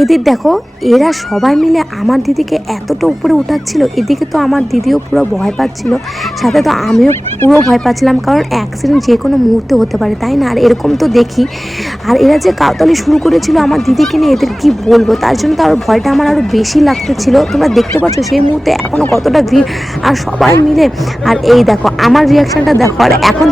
এদের দেখো, এরা সবাই মিলে আমার দিদিকে এতটা উপরে উঠাচ্ছিল, এদিকে তো আমার দিদিও পুরো ভয় পাচ্ছিল, সাথে তো আমিও পুরো ভয় পাচ্ছিলাম, কারণ অ্যাক্সিডেন্ট যে কোনো মুহূর্তে হতে পারে, তাই না? আর এরকম তো দেখি। আর এরা যে কাউতালি শুরু করেছিল আমার দিদিকে নিয়ে, এদের কি বলবো, তার জন্য তো আরও ভয়টা আমার আরও বেশি লাগতেছিল। তোমরা দেখতে পাচ্ছ সেই মুহূর্তে এখনও কতটা ভিড় আর সবাই মিলে। আর এই দেখো আমার রিয়াকশানটা দেখো। আর এখন